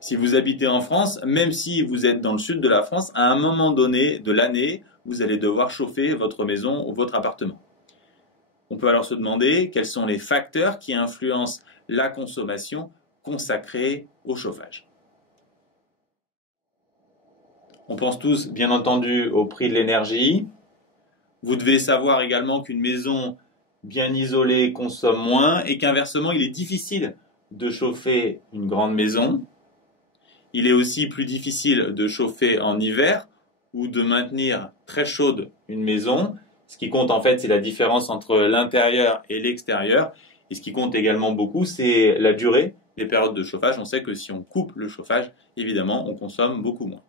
Si vous habitez en France, même si vous êtes dans le sud de la France, à un moment donné de l'année, vous allez devoir chauffer votre maison ou votre appartement. On peut alors se demander quels sont les facteurs qui influencent la consommation consacrée au chauffage. On pense tous, bien entendu, au prix de l'énergie. Vous devez savoir également qu'une maison bien isolée consomme moins et qu'inversement, il est difficile de chauffer une grande maison. Il est aussi plus difficile de chauffer en hiver ou de maintenir très chaude une maison. Ce qui compte en fait, c'est la différence entre l'intérieur et l'extérieur. Et ce qui compte également beaucoup, c'est la durée des périodes de chauffage. On sait que si on coupe le chauffage, évidemment, on consomme beaucoup moins.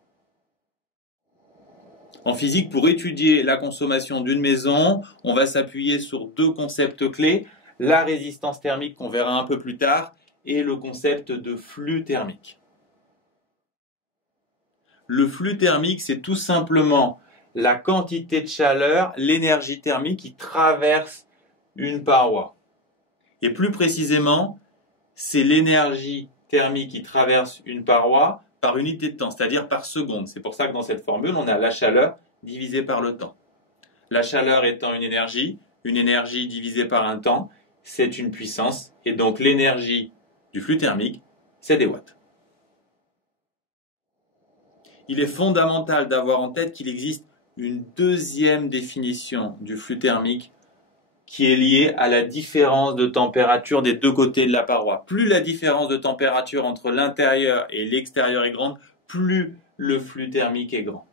En physique, pour étudier la consommation d'une maison, on va s'appuyer sur deux concepts clés, la résistance thermique qu'on verra un peu plus tard et le concept de flux thermique. Le flux thermique, c'est tout simplement la quantité de chaleur, l'énergie thermique qui traverse une paroi. Et plus précisément, c'est l'énergie thermique qui traverse une paroi par unité de temps, c'est-à-dire par seconde. C'est pour ça que dans cette formule, on a la chaleur divisée par le temps. La chaleur étant une énergie divisée par un temps, c'est une puissance. Et donc l'énergie du flux thermique, c'est des watts. Il est fondamental d'avoir en tête qu'il existe une deuxième définition du flux thermique qui est liée à la différence de température des deux côtés de la paroi. Plus la différence de température entre l'intérieur et l'extérieur est grande, plus le flux thermique est grand.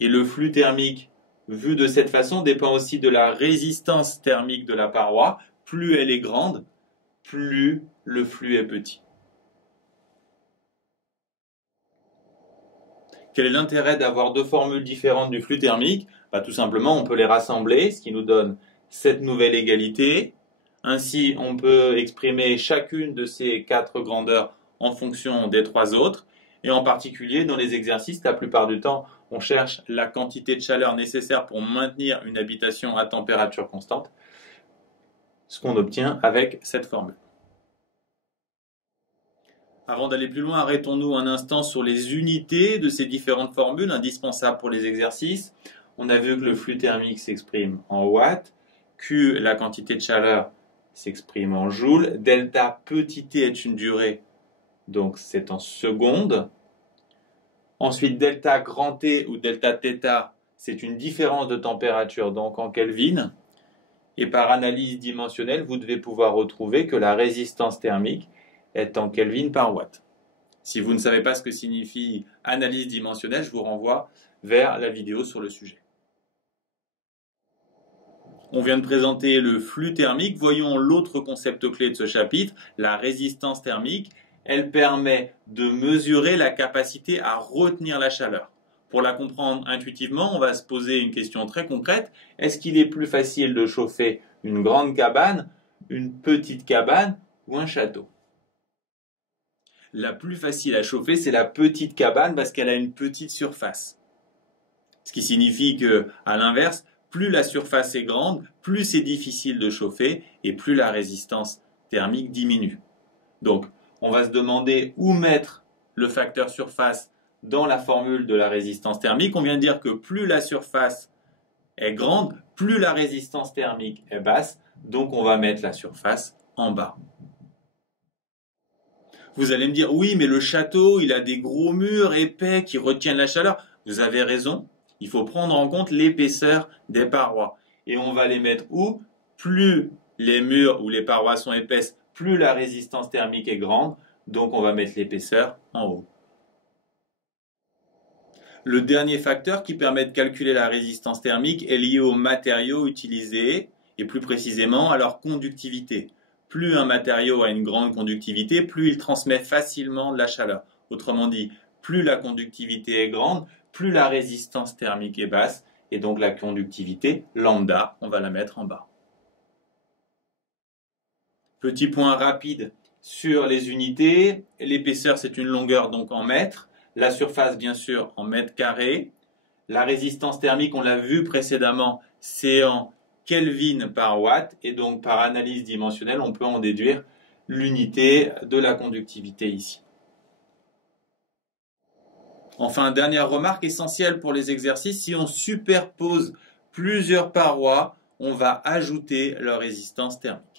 Et le flux thermique, vu de cette façon, dépend aussi de la résistance thermique de la paroi. Plus elle est grande, plus le flux est petit. Quel est l'intérêt d'avoir deux formules différentes du flux thermique? Tout simplement, on peut les rassembler, ce qui nous donne cette nouvelle égalité. Ainsi, on peut exprimer chacune de ces quatre grandeurs en fonction des trois autres. Et en particulier, dans les exercices, la plupart du temps, on cherche la quantité de chaleur nécessaire pour maintenir une habitation à température constante, ce qu'on obtient avec cette formule. Avant d'aller plus loin, arrêtons-nous un instant sur les unités de ces différentes formules indispensables pour les exercices. On a vu que le flux thermique s'exprime en watts, Q, la quantité de chaleur, s'exprime en joules, delta petit t est une durée, donc c'est en secondes. Ensuite, delta grand T ou delta θ, c'est une différence de température, donc en Kelvin. Et par analyse dimensionnelle, vous devez pouvoir retrouver que la résistance thermique est en Kelvin par watt. Si vous ne savez pas ce que signifie analyse dimensionnelle, je vous renvoie vers la vidéo sur le sujet. On vient de présenter le flux thermique. Voyons l'autre concept clé de ce chapitre, la résistance thermique. Elle permet de mesurer la capacité à retenir la chaleur. Pour la comprendre intuitivement, on va se poser une question très concrète. Est-ce qu'il est plus facile de chauffer une grande cabane, une petite cabane ou un château? La plus facile à chauffer, c'est la petite cabane parce qu'elle a une petite surface. Ce qui signifie que, à l'inverse, plus la surface est grande, plus c'est difficile de chauffer et plus la résistance thermique diminue. Donc, on va se demander où mettre le facteur surface dans la formule de la résistance thermique. On vient de dire que plus la surface est grande, plus la résistance thermique est basse. Donc, on va mettre la surface en bas. Vous allez me dire, oui, mais le château, il a des gros murs épais qui retiennent la chaleur. Vous avez raison. Il faut prendre en compte l'épaisseur des parois. Et on va les mettre où? Plus les murs ou les parois sont épaisses, plus la résistance thermique est grande. Donc on va mettre l'épaisseur en haut. Le dernier facteur qui permet de calculer la résistance thermique est lié aux matériaux utilisés et plus précisément à leur conductivité. Plus un matériau a une grande conductivité, plus il transmet facilement de la chaleur. Autrement dit, plus la conductivité est grande, plus la résistance thermique est basse, et donc la conductivité lambda, on va la mettre en bas. Petit point rapide sur les unités. L'épaisseur, c'est une longueur donc en mètres. La surface, bien sûr, en mètres carrés. La résistance thermique, on l'a vu précédemment, c'est en Kelvin par watt. Et donc, par analyse dimensionnelle, on peut en déduire l'unité de la conductivité ici. Enfin, dernière remarque essentielle pour les exercices, si on superpose plusieurs parois, on va ajouter leur résistance thermique.